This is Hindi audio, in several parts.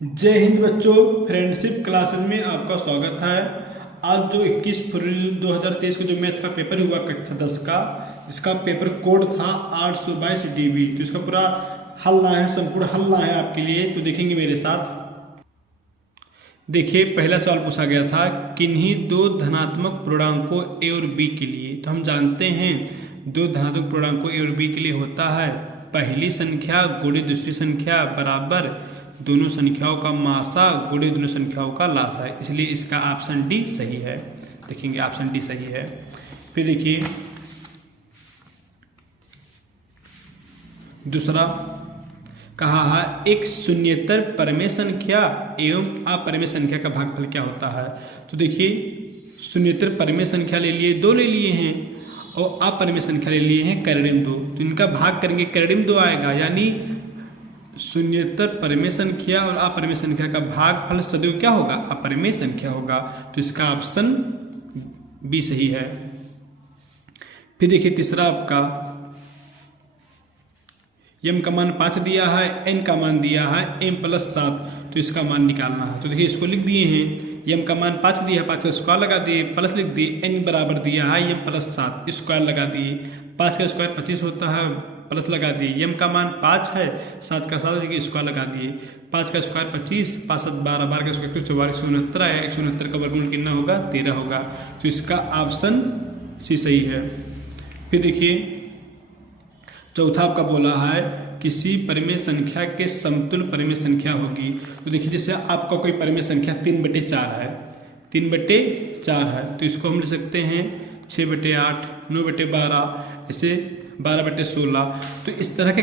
जय हिंद बच्चों, फ्रेंडशिप क्लासेस में आपका स्वागत है। आज जो 21 फरवरी 2023 को जो मैथ का पेपर हुआ कक्षा 10 का, जिसका पेपर कोड था 822 DB, तो इसका पूरा हल लाए हैं, संपूर्ण हल लाए हैं आपके लिए। तो देखेंगे मेरे साथ। देखिए, पहला सवाल पूछा गया था किन्हीं दो धनात्मक पूर्णांकों a और b के लिए। तो हम जानते हैं दो धनात्मक पूर्णांकों a और b के लिए होता है पहली संख्या गुणे दूसरी संख्या बराबर दोनों संख्याओं का मासा गुणे दोनों संख्याओं का लासा है, इसलिए इसका ऑप्शन डी सही है। देखेंगे ऑप्शन डी सही है। फिर देखिए दूसरा कहा है एक शून्येतर परमेय संख्या एवं अपरमेय संख्या का भागफल क्या होता है। तो देखिए शून्येतर परमेय संख्या ले लिए, दो ले लिए हैं, और अपरमेय संख्या ले लिए हैं करणिम दो। तो इनका भाग करेंगे करणिम दो आएगा, यानी शून्येतर परमेय संख्या और अपरमेय संख्या का भागफल सदैव क्या होगा, अपरमेय संख्या होगा। तो इसका ऑप्शन बी सही है। फिर देखिए तीसरा आपका m का मान 5 दिया है, n का मान दिया है m+7, तो इसका मान निकालना है। तो देखिए इसको लिख दिए हैं, m का मान 5 दिया है, 5 का स्क्वायर लगा दिए, प्लस लिख दिए, n बराबर दिया है m+7, स्क्वायर लगा दिए, 5 का स्क्वायर 25 होता है, प्लस लगा दिए, m का मान 5 है, 7 का 7 जगह स्क्वायर लगा दिए, 5 का स्क्वायर 25, 5 7 12, 12 का स्क्वायर 169 आया, 169 का वर्गमूल कितना होगा, 13 होगा। तो इसका ऑप्शन सी सही है। फिर देखिए चौथा आपका बोला है किसी परिमेय संख्या के समतुल्य परिमेय संख्या होगी। तो देखिए जैसे आपका कोई परिमेय संख्या 3/4 है, 3/4 है, तो इसको हम लिख सकते हैं 6/8, 9/12, ऐसे 12/16। तो इस तरह के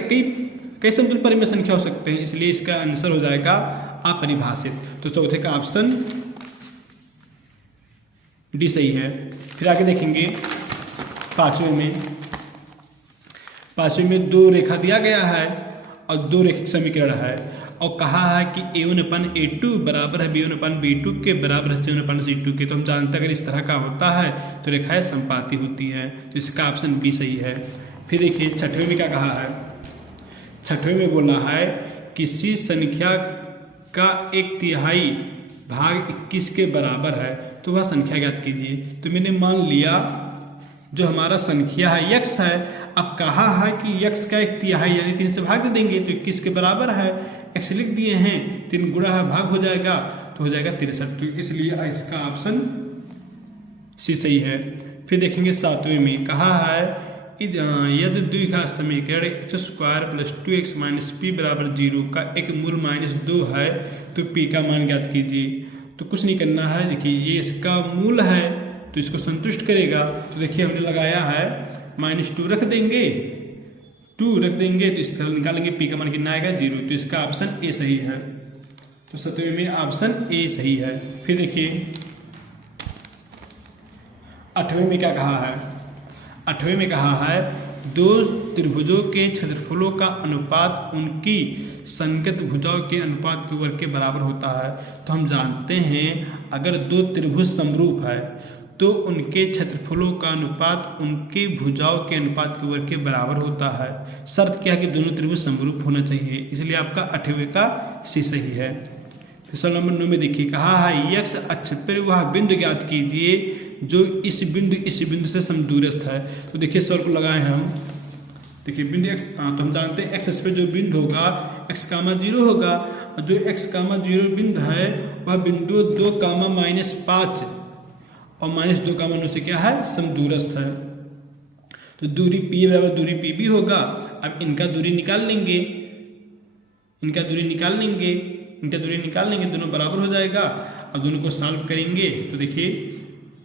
कई समतुल्य परिमेय संख्या हो सकते हैं, इसलिए इसका आंसर हो जाएगा अपरिभाषित। तो चौथे का ऑप्शन डी सही है। फिर आगे देखेंगे पांचवें में दो रेखा दिया गया है और दो रेखिक समीकरण है, और कहा है कि a1/a2 बराबर है b1/b2 के बराबर है c1/c2 के। तो हम जानते हैं अगर इस तरह का होता है तो रेखाएं संपाती होती हैं, तो इसका ऑप्शन बी सही है। फिर देखिए छठवें में क्या कहा है, छठवें में बोला है किसी संख्या का 1/3 भाग 21 के बराबर है, तो वह संख्या ज्ञात कीजिए। तो मैंने मान लिया जो हमारा संख्या है x है, अब कहा है कि x का 1/3 यानी 3 से भाग दे देंगे, तो 21 के बराबर है, x लिख दिए हैं, 3 गुणा है भाग हो जाएगा, तो हो जाएगा 63। तो इसलिए इसका ऑप्शन सी सही है। फिर देखेंगे सातवें में कहा है यदि द्विघात समीकरण x² + 2x - p = 0 का एक मूल -2 है तो p का मान ज्ञात कीजिए। तो कुछ नहीं करना है, देखिए ये इसका मूल है तो इसको संतुष्ट करेगा। तो देखिए हमने लगाया है -2 रख देंगे, 2 रख देंगे, तो इस तरह निकालेंगे, p का मान कितना आएगा 0। तो इसका ऑप्शन ए सही है। तो सातवें में ऑप्शन ए सही है। फिर देखिए आठवें में क्या कहा है, आठवें में कहा है दो त्रिभुजों के क्षेत्रफलों का अनुपात उनकी संगत भुजाओं के अनुपात के वर्ग के बराबर होता है। तो हम जानते हैं अगर दो त्रिभुज समरूप है तो उनके क्षेत्रफलों का अनुपात उनके भुजाओं के अनुपात के वर्ग के बराबर होता है। शर्त क्या है कि दोनों त्रिभुज समरूप होना चाहिए, इसलिए आपका 8वें का सी सही है। फिर सवाल नंबर 9 में देखिए कहा है x अक्ष पर वह बिंदु ज्ञात कीजिए जो इस बिंदु से समदूरस्थ है। तो देखिए सवाल को लगाए हम, देखिए बिंदु x, तो हम जानते हैं x पे जो बिंदु होगा x, 0 होगा, और जो x, 0 बिंदु है वह बिंदु 2, -5 और -2, से क्या है, समदूरस्थ है। तो दूरी p बराबर दूरी pb होगा। अब इनका दूरी निकाल लेंगे, दोनों बराबर हो जाएगा, और दोनों को सॉल्व करेंगे तो देखिए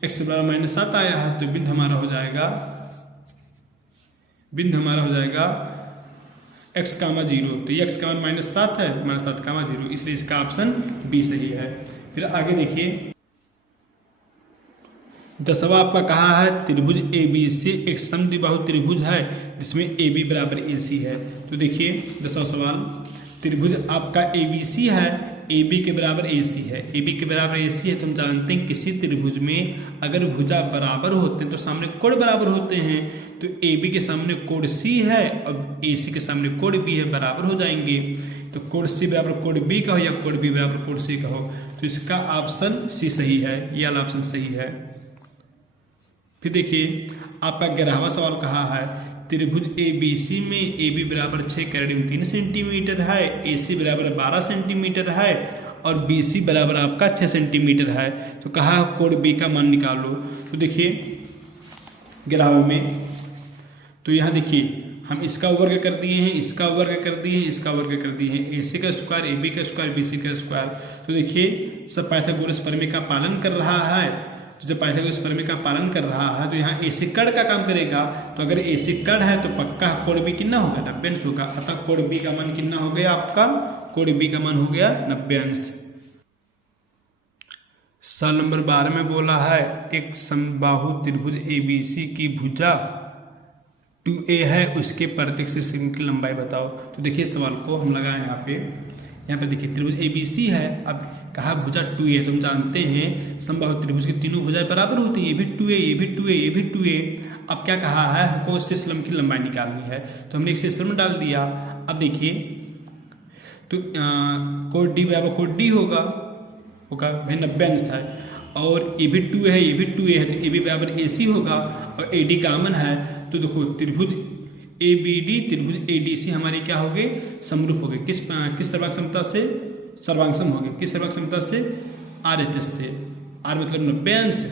x बराबर -7 आया है, तो बिंदु हमारा हो जाएगा x, 0। तो x का मान -7 है, -7, 0, इसलिए इसका ऑप्शन बी सही है। फिर आगे देखिए 10वां आपका कहा है त्रिभुज ABC एक समद्विबाहु त्रिभुज है जिसमें AB बराबर AC है। तो देखिए 10वां सवाल, त्रिभुज आपका ABC है, AB के बराबर AC है, AB के बराबर AC है। तो हम जानते हैं किसी त्रिभुज में अगर भुजा बराबर होते हैं तो सामने कोण बराबर होते हैं। तो AB के सामने कोण C है और AC के सामने कोण B है, बराबर हो जाएंगे। तो कोड सी बराबर कोड बी का हो या कोड बी बराबर कोड सी का हो, तो इसका ऑप्शन सी सही है, ये वाला ऑप्शन सही है। फिर देखिए आपका 11वां सवाल कहा है त्रिभुज ABC में AB बराबर 6 कैरेडियन 3 सेंटीमीटर है, AC बराबर 12 सेंटीमीटर है और BC बराबर आपका 6 सेंटीमीटर है। तो कहा कोड बी का मान निकालो। तो देखिए 11वें में, तो यहाँ देखिए हम इसका वर्ग कर दिए हैं, इसका वर्ग कर दिए हैं, इसका वर्ग कर दिए हैं, AC का स्क्वायर, AB का स्क्वायर, BC का स्क्वायर। तो देखिए सब पाइथागोरस प्रमेय का पालन कर रहा है। तो जब पाइथागोरस प्रमेय का पालन कर रहा है तो यहाँ AC कड़ का काम करेगा। तो अगर AC कड़ है तो पक्का कोड बी कितना होगा, 90 अंश होगा। अतः कोड बी का मान कितना हो गया आपका, कोड बी का मान हो गया 90 अंश। सवाल नंबर 12 में बोला है एक समबाहु त्रिभुज ABC की भुजा 2a है, उसके प्रत्येक सिस्टम की लंबाई बताओ। तो देखिए सवाल को हम लगाए यहाँ पे देखिए त्रिभुज ABC है, अब कहा भुजा 2a। तो हम जानते हैं समबाहु त्रिभुज की तीनों भुजाएं बराबर होती है, ये भी 2a, ये भी 2a, ये भी 2a। अब क्या कहा है, हमको सिस्टम की लंबाई निकालनी है, तो हमने एक सिस्टम डाल दिया। अब देखिए तो कोड डी बराबर कोड डी होगा भाई 90 अंश है, और ये भी 2 है, ये भी 2a है, तो ए बी बराबर AC होगा और AD कॉमन है। तो देखो त्रिभुज ABD त्रिभुज ADC हमारी क्या हो गए, समरूप हो गए। किस सर्वांग क्षमता से, सर्वांगसम हो गए। किस सर्वांग क्षमता से, RHS से। R मतलब 90 अंश,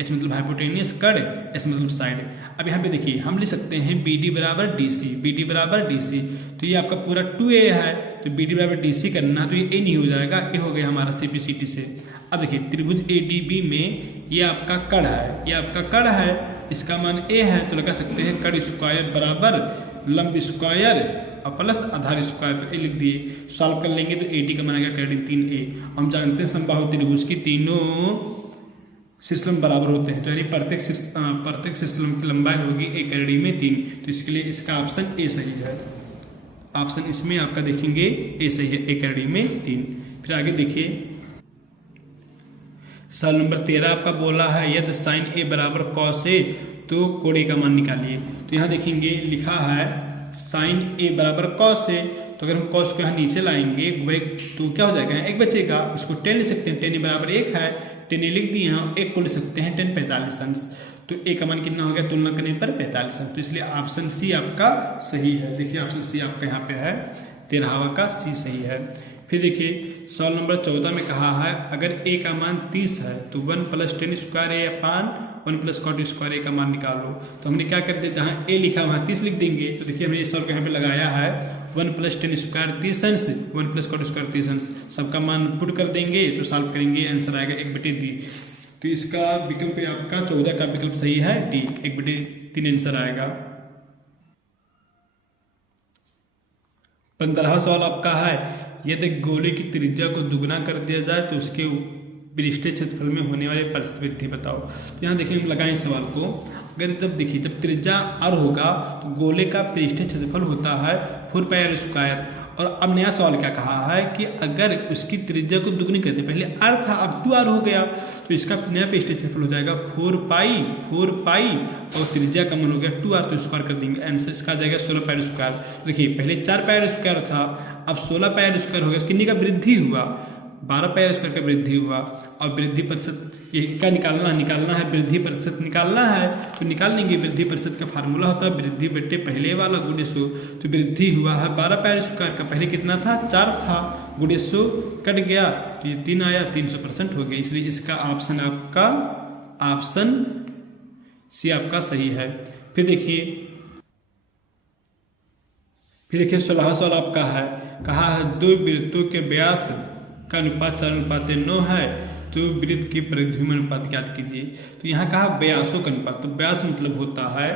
H मतलब हाइपोटेनियस कड़, S मतलब साइड। अब यहाँ पे देखिए हम लिख सकते हैं BD बराबर DC, BD बराबर DC। तो ये आपका पूरा 2a है, तो BD बराबर DC करना, तो ये A नहीं हो जाएगा, A हो गया हमारा CPCT से। अब देखिए त्रिभुज ADB में ये आपका कड़ है, ये आपका कड़ है, इसका मान A है, तो लगा सकते हैं कड़ स्क्वायर बराबर लंब स्क्वायर और प्लस आधार स्क्वायर, तो A लिख दिए। सॉल्व कर लेंगे तो AD का मान आएगा कैरेडियन 3a। हम जानते हैं समबाहु त्रिभुज की तीनों सिस्टम बराबर होते हैं, तो यानी प्रत्येक सिस्टम की लंबाई होगी एक कैरेडियन में 3। तो इसके लिए इसका ऑप्शन A सही है। ऑप्शन इसमें आपका देखेंगे A सही है, एक कैरेडियन में 3। फिर आगे देखिए सवाल नंबर 13 आपका बोला है यदि साइन A बराबर कॉस A तो कोड A का मान निकालिए। तो यहाँ देखेंगे लिखा है साइन A बराबर कॉस A, तो अगर हम कॉस को यहाँ नीचे लाएंगे तो क्या हो जाएगा, 1 बचेगा। इसको 10 लिख सकते हैं, 10 A बराबर 1 है, 10 A लिख दिए यहाँ, 1 को लिख सकते हैं 10 45 अंश। तो A का मान कितना हो गया, तुलना करने पर 45 अंश। तो इसलिए ऑप्शन C आपका सही है। देखिए ऑप्शन C आपका यहाँ पे है, 13वां का C सही है। फिर देखिए सवाल नंबर 14 में कहा है अगर A का मान 30 है तो 1 + 10 square A upon 1 + cot square A का मान निकालो। तो हमने क्या कर दिया, जहाँ A लिखा वहाँ 30 लिख देंगे। तो देखिए हमने इस सवाल को यहाँ पे लगाया है 1 + 10 स्क्वायर 30 अंश, 1 + cot स्क्वायर 30 अंश, सबका मान पुट कर देंगे तो सॉल्व करेंगे, आंसर आएगा 1/3। तो इसका विकल्प आपका 14 का विकल्प सही है D, 1/3 आंसर आएगा। 15वां सवाल आपका है यदि गोले की त्रिज्या को दुगना कर दिया जाए तो उसके पृष्ठीय क्षेत्रफल में होने वाले प्रतिशत वृद्धि बताओ। तो यहाँ देखिए हम लगाएं सवाल को, अगर जब देखिए जब त्रिज्या r होगा तो गोले का पृष्ठीय क्षेत्रफल होता है 4πr स्क्वायर। और अब नया सवाल क्या कहा है कि अगर उसकी त्रिज्या को दुगनी कर दे, पहले r था अब 2r हो गया, तो इसका नया पृष्ठीय क्षेत्रफल हो जाएगा 4π और त्रिज्या का मान हो गया 2r, तो स्क्वायर कर देंगे, आंसर इसका आ जाएगा 16πr स्क्वायर। तो देखिए पहले 4πr स्क्वायर था, अब 16πr स्क्वायर हो गया, कितने का वृद्धि हुआ, 12πr स्क्वायर का वृद्धि हुआ। और वृद्धि प्रतिशत ये क्या निकालना है, वृद्धि प्रतिशत निकालना है, तो निकाल लेंगे। वृद्धि प्रतिशत का फार्मूला होता है वृद्धि बटे पहले वाला गुणे 100। तो वृद्धि हुआ है 12πr स्क्वायर का, पहले कितना था 4 था, गुणे 100 कट गया तो ये 3 आया, 300% हो गया। इसलिए इसका ऑप्शन आपका ऑप्शन सी आपका सही है। फिर देखिए 16वां सवाल आपका है, कहा है 2 वृत्तों के व्यास का अनुपात 4:9 है तो वृत्त की परिधि में अनुपात ज्ञात कीजिए। तो यहाँ कहा व्यासों का अनुपात, तो व्यास मतलब होता है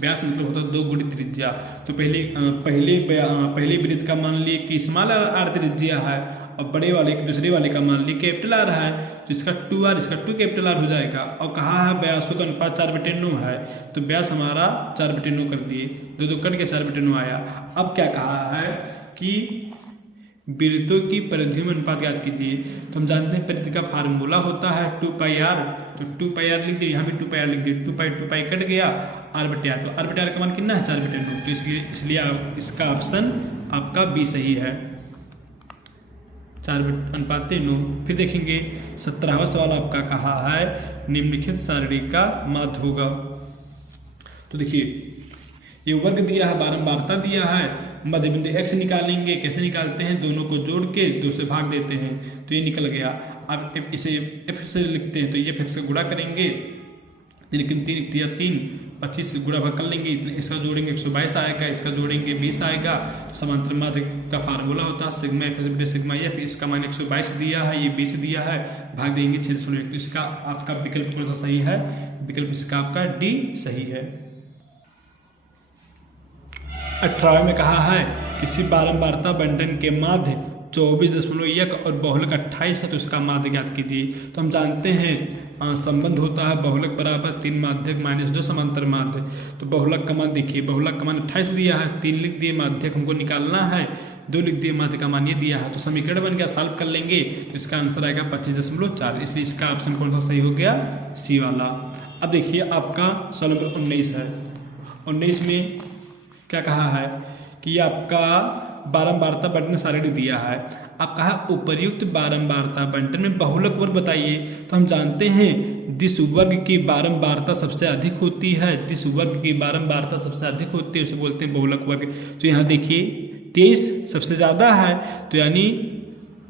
2 गुणित त्रिज्या। तो पहले वृत्त का मान लिए कि स्मॉल r त्रिज्या है और बड़े वाले दूसरे वाले का मान लिए कैपिटल R है, तो इसका 2r, इसका 2 कैपिटल R हो जाएगा। और कहा है व्यासों का अनुपात 4/9 है, तो व्यास हमारा 4/9 कर दिए, 2 कट के 4/9 आया। अब क्या कहा है कि वृत्तों की परिधियों में अनुपात ज्ञात कीजिए। तो हम जानते हैं परिधि का फार्मूला होता है 2πr, तो 2πr लिख दिए, यहाँ भी 2πr लिख दिए, 2π कट गया r/r, तो r/r का मान कितना है 4/9। तो इसलिए इसका ऑप्शन आपका बी सही है। 4/9। फिर देखेंगे 17वां सवाल आपका कहा है निम्नलिखित सारणी का माध्य होगा। तो देखिए ये वर्ग दिया है, बारंबारता दिया है, मध्य बिंदु x निकालेंगे। कैसे निकालते हैं, दोनों को जोड़ के 2 से भाग देते हैं तो ये निकल गया। अब इसे f से लिखते हैं तो ये f से गुणा करेंगे, 3 3 25 से गुणा भाग कर लेंगे, इसका जोड़ेंगे 122 आएगा, इसका जोड़ेंगे 20 आएगा। तो समांतर माध्य का फार्मूला होता है सिग्मा f बटे सिग्मा f। इसका मान 122 दिया है, ये 20 दिया है, भाग देंगे 6.1। तो इसका आपका विकल्प कौन सा सही है, विकल्प इसका आपका डी सही है। 18 में कहा है किसी बारंबारता बंटन के माध्य 24.1 और बहुलक 28 है तो इसका माध्य ज्ञात कीजिए। तो हम जानते हैं संबंध होता है बहुलक बराबर 3 माध्यक माइनस 2 समांतर माध्य। तो बहुलक का मान देखिए, बहुलक का मान 28 दिया है, 3 लिख दिए, माध्यक हमको निकालना है, 2 लिख दिए, माध्य का मान ये दिया है। तो समीकरण बन गया, सॉल्व कर लेंगे तो इसका आंसर आएगा 25.4। इसलिए इसका ऑप्शन कौन सा सही हो गया, सी वाला। अब देखिए आपका सवाल नंबर 19 है। 19 में क्या कहा है कि आपका बारंबारता बंटन सारणी दिया है। अब कहा उपर्युक्त बारंबारता बंटन में बहुलक वर्ग बताइए। तो हम जानते हैं जिस वर्ग की बारंबारता सबसे अधिक होती है, जिस वर्ग की बारंबारता सबसे अधिक होती है उसे बोलते हैं बहुलक वर्ग। तो यहाँ देखिए 23 सबसे ज़्यादा है, तो यानी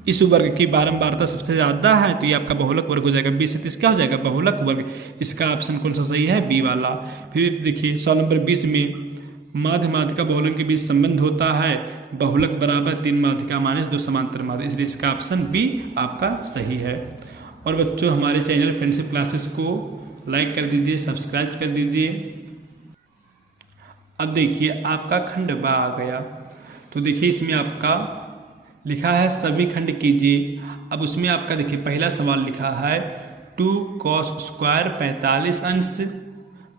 इस वर्ग की बारंबारता सबसे ज़्यादा है तो ये आपका बहुलक वर्ग हो जाएगा। 20 से 30 क्या हो जाएगा, बहुलक वर्ग। इसका ऑप्शन कौन सा सही है, बी वाला। फिर देखिए सवाल नंबर 20 में माध्य माध्यिका बहुलक के बीच संबंध होता है बहुलक बराबर 3 माध्यिका माइनस 2 समांतर माध्य। इसलिए इसका ऑप्शन बी आपका सही है। और बच्चों हमारे चैनल फ्रेंडशिप क्लासेस को लाइक कर दीजिए, सब्सक्राइब कर दीजिए। अब देखिए आपका खंड बा आ गया। तो देखिए इसमें आपका लिखा है सभी खंड कीजिए। अब उसमें आपका देखिए पहला सवाल लिखा है 2 cos स्क्वायर 45 अंश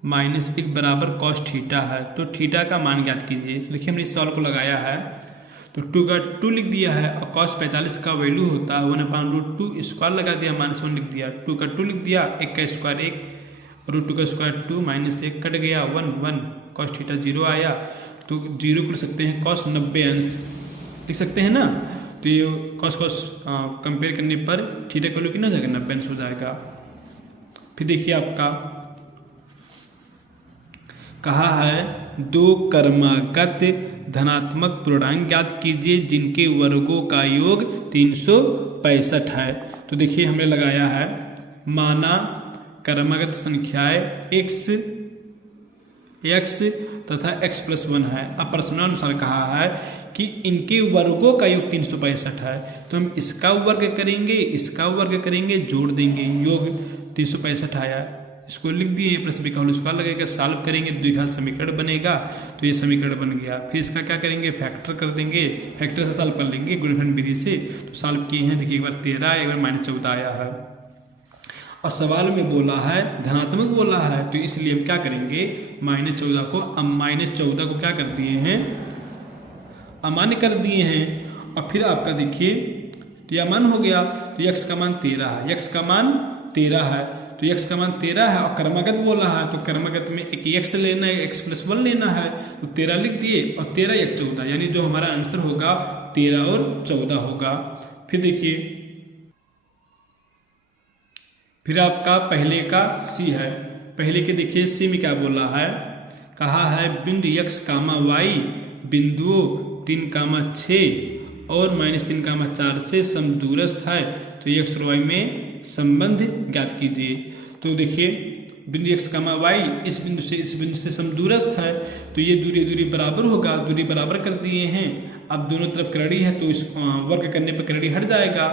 माइनस 1 बराबर कॉस थीटा है, तो थीटा का मान ज्ञात कीजिए। तो देखिए हमने इस सवाल को लगाया है तो 2 का 2 लिख दिया है और cos 45 का वैल्यू होता है 1/√2, स्क्वायर लगा दिया, -1 लिख दिया, 2 का 2 लिख दिया, 1 का स्क्वायर 1, √2 का स्क्वायर 2, -1 कट गया, 1 cos थीटा 0 आया। तो 0 को लिख सकते हैं cos 90 अंश लिख सकते हैं ना। तो ये cos कंपेयर करने पर थीटा का वैल्यू कितना हो जाएगा, 90 अंश हो जाएगा। फिर देखिए आपका कहा है 2 क्रमागत धनात्मक पूर्णांक ज्ञात कीजिए जिनके वर्गों का योग 365 है। तो देखिए हमने लगाया है माना क्रमागत संख्याएं x तथा x+1 है। अब प्रश्नानुसार कहा है कि इनके वर्गों का योग 365 है। तो हम इसका वर्ग करेंगे, इसका वर्ग करेंगे, जोड़ देंगे, योग 365 आया, इसको लिख दिए, प्लस बी का होल स्क्वायर लगेगा, सॉल्व करेंगे, द्विघात समीकरण बनेगा। तो ये समीकरण बन गया। फिर इसका क्या करेंगे, फैक्टर कर देंगे, फैक्टर से सॉल्व कर लेंगे गुणनखंड विधि से। तो सॉल्व किए हैं, देखिए एक बार 13 एक बार -14 आया है और सवाल में बोला है धनात्मक बोला है, तो इसलिए हम क्या करेंगे -14 को -14 को क्या कर दिए हैं, अमान्य कर दिए हैं। और फिर आपका देखिए तो यह अमान्य हो गया। तो x का मान 13 है, x का मान 13 है, तो x का मान 13 है और क्रमागत बोला है तो क्रमागत में एक x लेना है, x+1 लेना है। तो 13 लिख दिए और 13 1 14, यानी जो हमारा आंसर होगा 13 और 14 होगा। फिर देखिए फिर आपका पहले का C है। पहले के देखिए C में क्या बोला है, कहा है बिंदु x, y बिंदुओं 3, 6 और -3, 4 से समदूरस्थ है। तो x और y में संबंध ज्ञात कीजिए। तो देखिए बिंदु x, y इस बिंदु से समदूरस्थ है तो ये दूरी बराबर होगा, दूरी बराबर कर दिए हैं। अब दोनों तरफ करड़ी है तो इस वर्ग करने पर करड़ी हट जाएगा।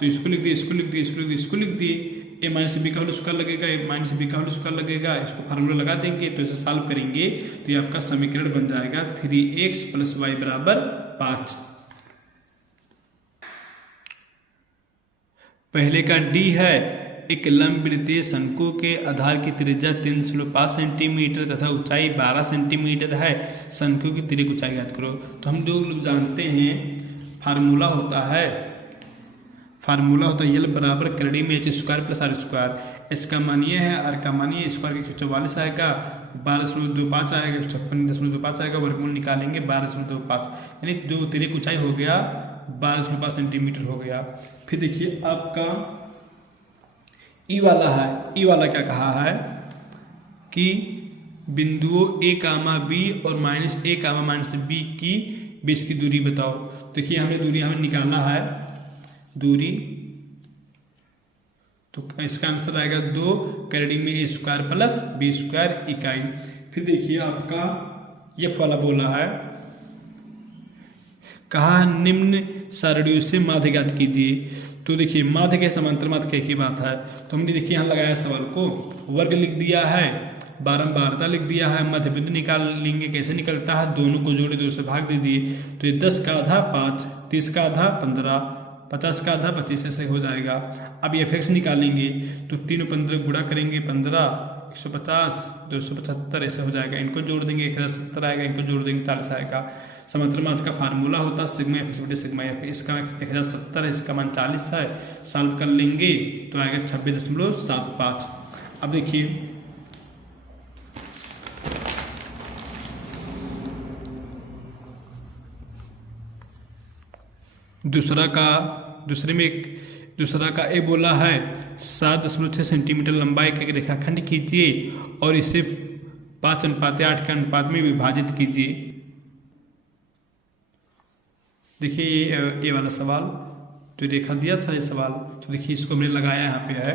तो इसको लिख दिए, इसको लिख दिए, इसको लिख दिए, इसको लिख दिए, a - b का होल स्क्वायर लगेगा, a - b का होल स्क्वायर लगेगा, इसको फार्मूला लगा देंगे। तो इसे सॉल्व करेंगे तो ये आपका समीकरण बन जाएगा 3x + y = 5। पहले का D है एक लंबवृत्तीय शंकु के आधार की त्रिज्या 3.5 सेंटीमीटर तथा ऊंचाई 12 सेंटीमीटर है, शंकु की तिर्यक ऊंचाई ज्ञात करो। तो हम लोग जानते हैं फार्मूला होता है L बराबर करड़ी में h² + r स्क्वायर। एस का मान ये है, आर का मान ये, स्क्वायर 144 आएगा, 12.25 आएगा, 56.25 आएगा, वर्गमूल निकालेंगे 12.25, यानी जो तिर्यक ऊंचाई हो गया 12.5 सेंटीमीटर हो गया। फिर देखिए आपका ई वाला है, ई वाला क्या कहा है कि बिंदुओं ए कामा बी और माइनस ए कामा माइनस बी की बीच की दूरी बताओ। देखिए हमें दूरी हमें निकालना है दूरी, तो इसका आंसर आएगा 2 कैरेडी में ए स्क्वायर प्लस बी स्क्वायर इकाई। फिर देखिए आपका एफ वाला बोला है, कहा निम्न सारणियों से माध्य ज्ञात कीजिए। तो देखिए माध्य के समांतर माध्य की बात है, तो हमने देखिए यहाँ लगाया सवाल को, वर्ग लिख दिया है, बारंबारता लिख दिया है, मध्य बिंदु निकाल लेंगे। कैसे निकलता है, दोनों को जोड़े 2 से भाग दे दिए, तो ये 10 का आधा 5, 30 का आधा 15, 50 का आधा 25 ऐसे हो जाएगा। अब ये fx निकालेंगे तो 3 15 गुणा करेंगे 15, 150, 275 ऐसे हो जाएगा। इनको जोड़ देंगे 1070 आएगा, इनको जोड़ देंगे 40 आएगा। समांतर माध्य का फार्मूला होता है सिग्मा एफ बटे सिग्मा एफ, इसका 1070 है, इसका मान 40 है, सॉल्व कर लेंगे तो आएगा 26.75। अब देखिए दूसरा का ए बोला है 7.6 सेंटीमीटर लंबाई का रेखाखंड खींचिए और इसे 5:8 के अनुपात में विभाजित कीजिए। देखिए ये वाला सवाल जो रेखा दिया था, ये सवाल तो देखिए इसको हमने लगाया यहाँ पे है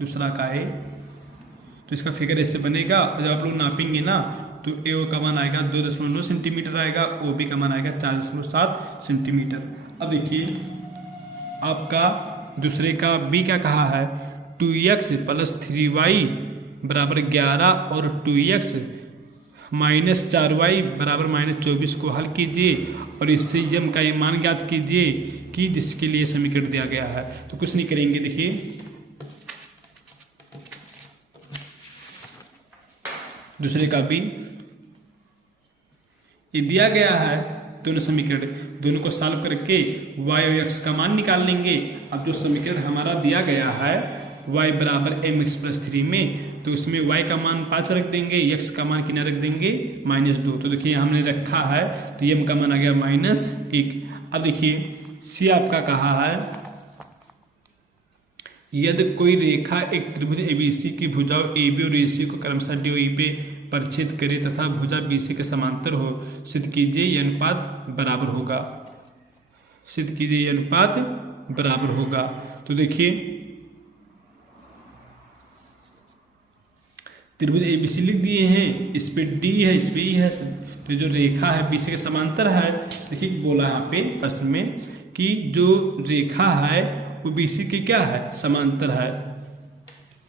दूसरा का ए, तो इसका फिगर ऐसे बनेगा। जब आप लोग नापेंगे ना तो ए ओ का मान आएगा 2.9 सेंटीमीटर आएगा, ओ बी का मान आएगा 4.7 सेंटीमीटर। अब देखिए आपका दूसरे का बी क्या कहा है, 2x + 3y = 11 और 2x - 4y = -24 को हल कीजिए और इससे यम का ये मान ज्ञात कीजिए कि जिसके लिए समीकरण दिया गया है। तो कुछ नहीं करेंगे, देखिए दूसरे का बी ये दिया गया है, दोनों समीकरण, दोनों को सॉल्व करके y और x का मान निकाल लेंगे। अब जो समीकरण हमारा दिया गया है y = mx + 3 में, तो उसमें y का मान 5 रख देंगे, x का मान कितना रख देंगे -2। तो देखिए हमने रखा है तो m का मान आ गया -1। अब देखिए सी आपका कहा है, यदि कोई रेखा एक त्रिभुज एबीसी की भुजाओं AB और AC को क्रमशः DOE पे परिच्छेद करे तथा भुजा BC के समांतर हो, सिद्ध कीजिए ये अनुपात बराबर होगा। सिद्ध कीजिए ये अनुपात बराबर होगा। तो देखिए त्रिभुज ABC लिख दिए हैं, इस पे D है, इस पे E है, तो जो रेखा है BC के समांतर है। देखिए बोला यहाँ पे प्रश्न में कि जो रेखा है वो BC के क्या है, समांतर है,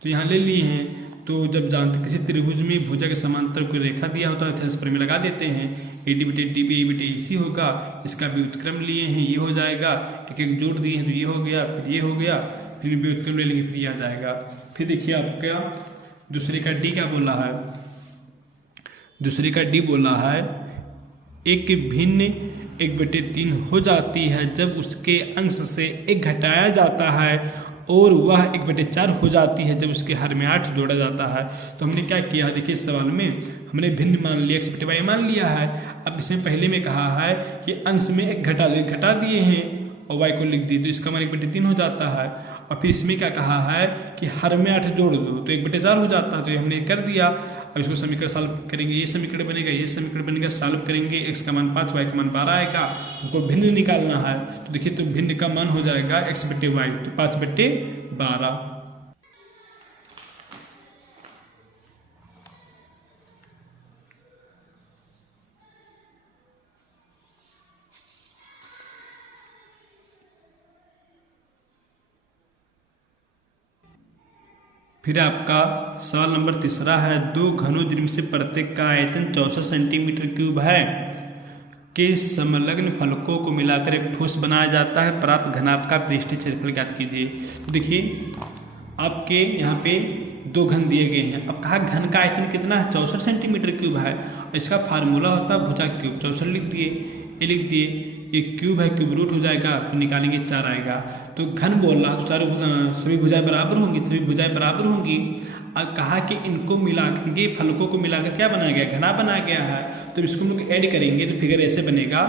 तो यहाँ ले लिए हैं। तो जब जानते किसी त्रिभुज में भुजा के समांतर कोई रेखा दिया होता है तो इस पर में लगा देते हैं, AD बटे DB A बटे AC होगा, इसका व्युत्क्रम लिए हैं ये हो जाएगा, एक एक जोड़ दिए हैं तो ये हो गया, फिर ये हो गया, फिर व्युत्क्रम ले लेंगे फिर ये आ जाएगा। फिर देखिए आपका दूसरे का D क्या बोला है, दूसरे का D बोला है एक भिन्न 1/3 हो जाती है जब उसके अंश से 1 घटाया जाता है और वह 1/4 हो जाती है जब उसके हर में 8 जोड़ा जाता है। तो हमने क्या किया, देखिए इस सवाल में हमने भिन्न मान लिया, x/y मान लिया है। अब इसमें पहले में कहा है कि अंश में 1 घटा दो, 1 घटा दिए हैं और y को लिख दिए, तो इसका मान 1/3 हो जाता है। और फिर इसमें क्या कहा है कि हर में 8 जोड़ दो तो 1/4 हो जाता है, तो ये हमने कर दिया। अब इसको समीकरण सॉल्व करेंगे, ये समीकरण बनेगा, ये समीकरण बनेगा, सॉल्व करेंगे, x का मान 5 y का मान 12 आएगा, हमको भिन्न निकालना है। तो देखिए तो भिन्न का मान हो जाएगा x/y, तो 5/12। फिर आपका सवाल नंबर तीसरा है, 2 घनों जिनमें से प्रत्येक का आयतन 64 सेंटीमीटर क्यूब है के समलग्न फलकों को मिलाकर एक ठोस बनाया जाता है, प्राप्त घनाभ का पृष्ठीय क्षेत्रफल ज्ञात कीजिए। तो देखिए आपके यहाँ पे 2 घन दिए गए हैं। अब कहा घन का आयतन कितना है, 64 सेंटीमीटर क्यूब है, और इसका फार्मूला होता है भुजा क्यूब। 64 लिख दिए, ये लिख दिए, ये क्यूब है, क्यूब रूट हो जाएगा तो निकालेंगे 4 आएगा। तो घन बोल रहा तो चारों सभी भुजाएं बराबर होंगी, सभी भुजाएं बराबर होंगी। अब कहा कि इनको मिला के फलकों को मिलाकर क्या बनाया गया, घना बनाया गया है। तो इसको हम लोग ऐड करेंगे तो फिगर ऐसे बनेगा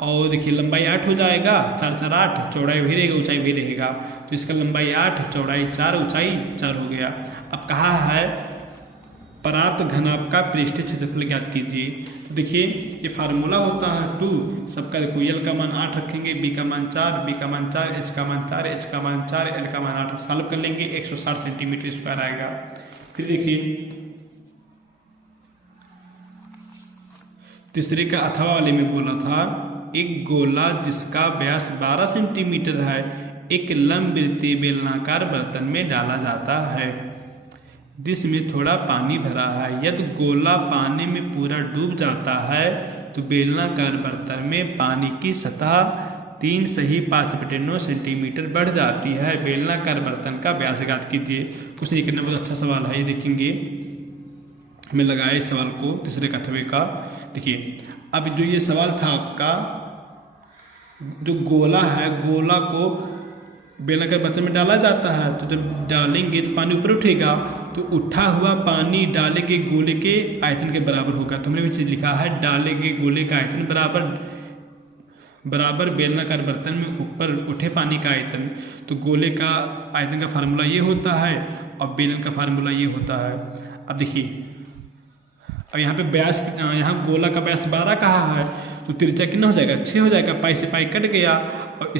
और देखिए लंबाई 8 हो जाएगा, 4 4 8, चौड़ाई भी रहेगा, ऊंचाई भी रहेगा। तो इसका लंबाई 8, चौड़ाई 4, ऊंचाई 4 हो गया। अब कहा है परात घनाभ का पृष्ठीय क्षेत्रफल ज्ञात कीजिए। तो देखिए ये फार्मूला होता है 2 सबका। देखो एल का मान 8 रखेंगे, बी का मान 4, बी का मान 4, एच का मान 4, एच का मान 4, एल का मान 8, सॉल्व कर लेंगे 160 सेंटीमीटर स्क्वायर आएगा। फिर देखिए तीसरे का अथवा वाले में बोला था एक गोला जिसका व्यास 12 सेंटीमीटर है एक लंबवृत्तीय बेलनाकार बर्तन में डाला जाता है जिसमें थोड़ा पानी भरा है। यदि गोला पानी में पूरा डूब जाता है तो बेलनाकार बर्तन में पानी की सतह 3 सही 5/9 सेंटीमीटर बढ़ जाती है। बेलनाकार बर्तन का व्यास ज्ञात कीजिए। कुछ नहीं करना, बहुत अच्छा सवाल है, ये देखेंगे हमें लगाया इस सवाल को तीसरे कथवे का। देखिए अब जो ये सवाल था आपका, जो गोला है गोला को बेलनाकार बर्तन में डाला जाता है, तो जब डालेंगे तो पानी ऊपर उठेगा, तो उठा हुआ पानी डाले गए गोले के आयतन के बराबर होगा। तो हमने भी चीज लिखा है डाले गए गोले का आयतन बराबर बेलनाकार बर्तन में ऊपर उठे पानी का आयतन। तो गोले का आयतन का फार्मूला ये होता है और बेलन का फार्मूला ये होता है। अब देखिए अब यहाँ पे व्यास, यहाँ गोला का व्यास 12 कहा है, तो त्रिज्या कितना हो जाएगा 6 हो जाएगा, पाई से पाई कट गया। और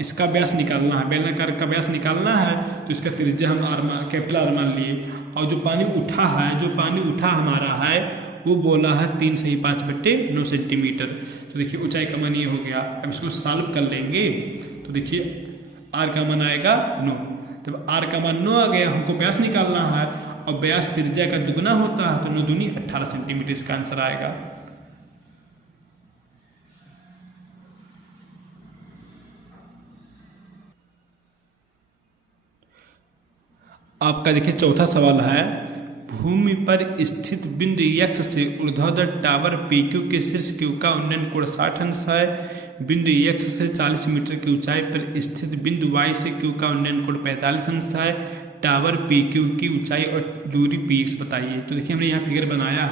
इसका व्यास निकालना है, बेलनाकार का व्यास निकालना है, तो इसका त्रिज्या हम कैपिटल आर मान लिए। और जो पानी उठा हमारा है वो बोला है 3 सही 5/9 सेंटीमीटर। तो देखिए ऊंचाई का मान ये हो गया। अब इसको सॉल्व कर लेंगे तो देखिए आर का मान आएगा 9। जब आर का मान 9 आ गया, हमको व्यास निकालना है और व्यास त्रिज्या का दुगुना होता है, तो 9 दूनी 18 सेंटीमीटर इसका आंसर आएगा। आपका देखिए चौथा सवाल है भूमि पर स्थित बिंदु x से ऊर्ध्वाधर टावर PQ के शीर्ष Q का उन्नयन कोण 60 अंश है। बिंदु x से 40 मीटर की ऊंचाई पर स्थित बिंदु y से Q का उन्नयन कोण 45 अंश है। टावर PQ की ऊंचाई और दूरी px बताइए। तो देखिए हमने यहाँ फिगर बनाया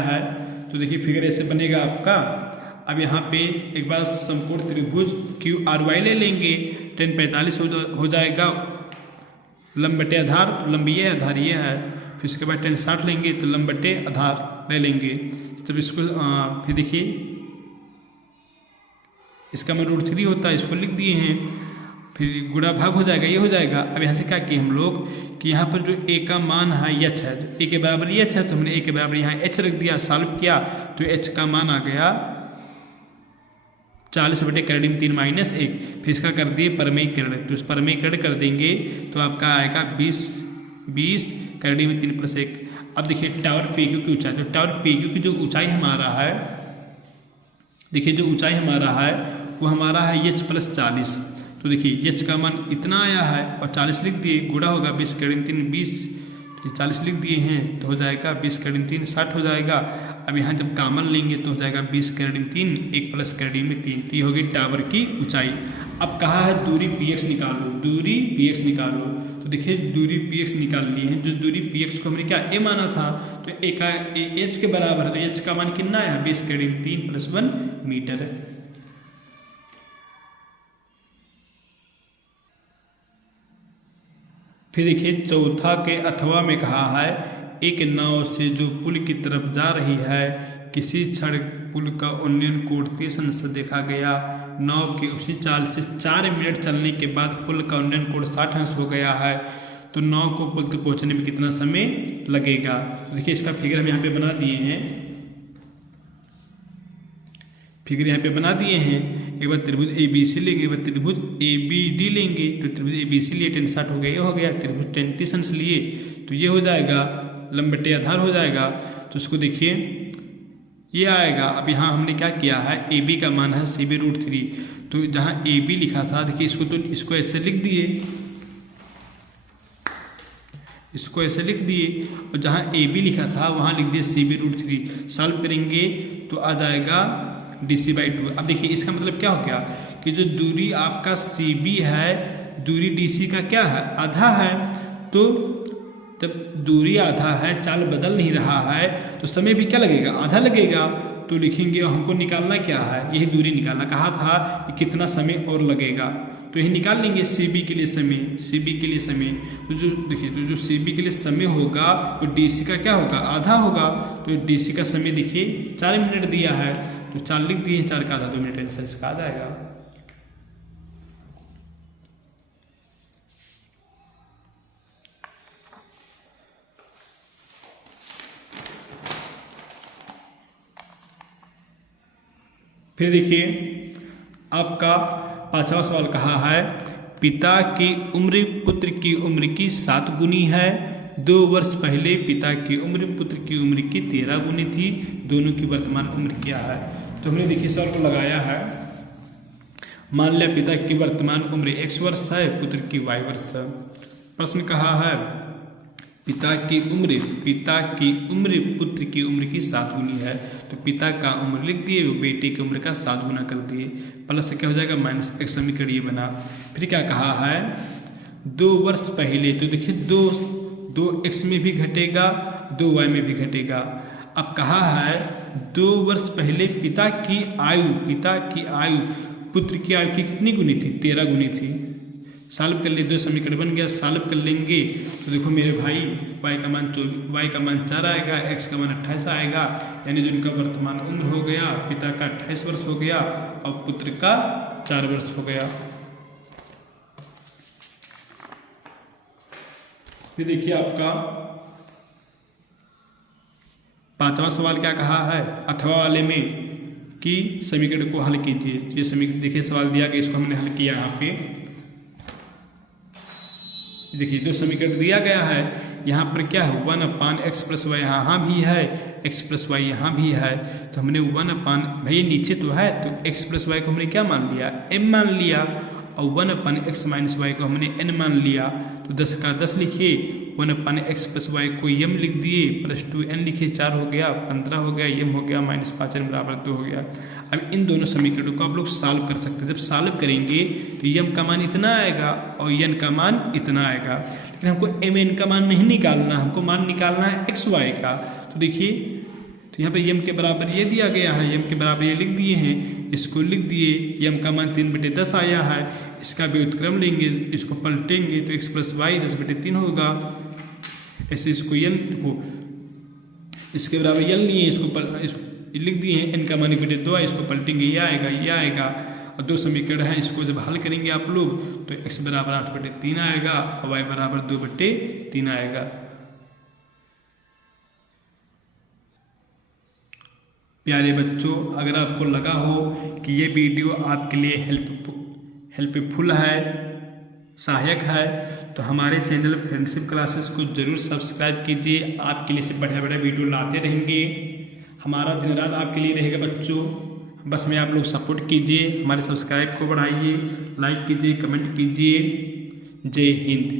है, तो देखिए फिगर ऐसे बनेगा आपका। अब यहाँ पे एक बार संपूर्ण त्रिभुज QRY ले लेंगे, tan 45 हो जाएगा लंब बटे आधार, तो लंब ये आधार ये है। फिर इसके बाद tan 60 लेंगे तो लंब बटे आधार ले लेंगे। तब इसको फिर देखिए इसका मान √3 होता है, इसको लिख दिए हैं। फिर गुणा भाग हो जाएगा, ये हो जाएगा। अब यहाँ से क्या किए हम लोग कि यहाँ पर जो a का मान है h है, a के बराबर h है, तो हमने a के बराबर यहाँ h रख दिया, सॉल्व किया तो h का मान आ गया 40/3 - 1। फिर इसका कर दिए परमेयीकरण, तो इस परमेयीकरण कर देंगे तो आपका आएगा 20 करड़ी में 3 + 1। अब देखिए टावर PQ की ऊंचाई, तो टावर PQ की जो ऊंचाई हमारा है, देखिए जो ऊंचाई हमारा है वो हमारा है h + 40। तो देखिए h का मान इतना आया है और 40 लिख दिए, गुणा होगा 20 करड़ी में 3 20, 40 लिख दिए हैं तो हो जाएगा 20 करड़ी में 3 60 हो जाएगा। अब यहाँ जब कॉमन लेंगे तो हो जाएगा 20 करड़ी में 3 1 + करड़ी में 3, तो ये होगी टावर की ऊंचाई। अब कहा है दूरी px निकालो, दूरी px निकालो। तो देखिए दूरी px निकाल ली है। जो दूरी px को हमने क्या a माना था, तो a का h के बराबर है, तो h का मान कितना आया 20 करड़ी में 3 + 1 मीटर। फिर देखिए चौथा के अथवा में कहा है एक नाव से जो पुल की तरफ जा रही है, किसी क्षण पुल का उन्नयन कोण 30 अंश देखा गया। नाव की उसी चाल से 4 मिनट चलने के बाद पुल का उन्नयन कोण 60 अंश हो गया है, तो नाव को पुल तक पहुंचने में कितना समय लगेगा। तो देखिए इसका फिगर हम यहाँ पे बना दिए हैं, एक बार त्रिभुज ABC लेंगे, एक बार त्रिभुज ABD लेंगे। तो त्रिभुज ABC लिए tan 60 हो गया, ये हो गया। त्रिभुज tan 30 अंश लिए तो ये हो जाएगा लंब बटे आधार हो जाएगा। तो इसको देखिए ये आएगा। अब यहाँ हमने क्या किया है, AB का मान है CB √3, तो जहाँ AB लिखा था देखिए इसको ऐसे लिख दिए, और जहाँ AB लिखा था वहाँ लिख दिए CB √3। सॉल्व करेंगे तो आ जाएगा DC/2। अब देखिए इसका मतलब क्या हो गया कि जो दूरी आपका CB है, दूरी DC का क्या है आधा है। तो जब दूरी आधा है, चाल बदल नहीं रहा है, तो समय भी क्या लगेगा, आधा लगेगा। तो लिखेंगे हमको निकालना क्या है, यही दूरी निकालना। कहा था कि कितना समय और लगेगा, तो यही निकाल लेंगे। CB के लिए समय, CB के लिए समय, तो जो देखिए तो जो CB के लिए समय होगा तो DC का क्या होगा, आधा होगा। तो DC का समय देखिए 4 मिनट दिया है, तो 4 लिख दिए, 4 का आधा 2 मिनट आंसर इसका आ जाएगा। फिर देखिए आपका 5वां सवाल कहा है, पिता की उम्र पुत्र की उम्र की 7 गुनी है। 2 वर्ष पहले पिता की उम्र पुत्र की उम्र की 13 गुनी थी, दोनों की वर्तमान उम्र क्या है। तो हमने देखिए सवाल को लगाया है। मान लिया पिता की वर्तमान उम्र x वर्ष है, पुत्र की y वर्ष है। प्रश्न कहा है पिता की उम्र पुत्र की उम्र की 7 गुनी है, तो पिता का उम्र लिख दिए, बेटे की उम्र का 7 गुना कर दिए, प्लस से क्या हो जाएगा -1 समीकरण ये बना। फिर क्या कहा है 2 वर्ष पहले, तो देखिए 2 x में भी घटेगा, 2 y में भी घटेगा। अब कहा है 2 वर्ष पहले पिता की आयु पुत्र की आयु की कितनी गुनी थी, 13 गुनी थी। सॉल्व कर ले, 2 समीकरण बन गया, सॉल्व कर लेंगे तो देखो मेरे भाई y का मान 4 आएगा, x का मान 28 आएगा, यानी जो इनका वर्तमान उम्र हो गया, पिता का 28 वर्ष हो गया और पुत्र का 4 वर्ष हो गया। फिर देखिए आपका 5वां सवाल क्या कहा है, अथवा वाले में कि समीकरण को हल कीजिए। ये समीकरण देखिए सवाल दिया कि इसको हमने हल किया। यहाँ पे देखिए 2 समीकरण दिया गया है, यहाँ पर क्या है 1/x + y यहाँ भी है, x + y यहाँ भी है, तो हमने 1 भाई नीचे तो है तो x + y को हमने क्या मान लिया, m मान लिया, और 1/x - y को हमने n मान लिया। तो 10 का 10 लिखिए, 1/x + y को m लिख दिए, +2n लिखिए, 4 हो गया, 15 हो गया, m हो गया, -5n = 2 हो गया। अब इन दोनों समीकरणों को आप लोग सॉल्व कर सकते हैं। जब सॉल्व करेंगे तो m का मान इतना आएगा और n का मान इतना आएगा, लेकिन हमको mn का मान नहीं निकालना, हमको मान निकालना है xy का। तो देखिए तो यहाँ पर m के बराबर ये दिया गया है, m के बराबर ये लिख दिए हैं, इसको लिख दिए, m का मान 3/10 आया है, इसका व्युत्क्रम लेंगे, इसको पलटेंगे तो x + y 10/3 होगा। ऐसे इसको n को इसके बराबर n लिए, इसको लिख दिए हैं, n का मान 1/2 है, इसको पलटेंगे ये आएगा। और 2 समीकरण है, इसको जब हल करेंगे आप लोग तो x बराबर 8/3 आएगा और y बराबर 2/3 आएगा। प्यारे बच्चों, अगर आपको लगा हो कि ये वीडियो आपके लिए हेल्पफुल है, सहायक है, तो हमारे चैनल फ्रेंडशिप क्लासेस को जरूर सब्सक्राइब कीजिए। आपके लिए से बढ़िया वीडियो लाते रहेंगे। हमारा दिन रात आपके लिए रहेगा बच्चों, बस में आप लोग सपोर्ट कीजिए, हमारे सब्सक्राइब को बढ़ाइए, लाइक कीजिए, कमेंट कीजिए। जय हिंद।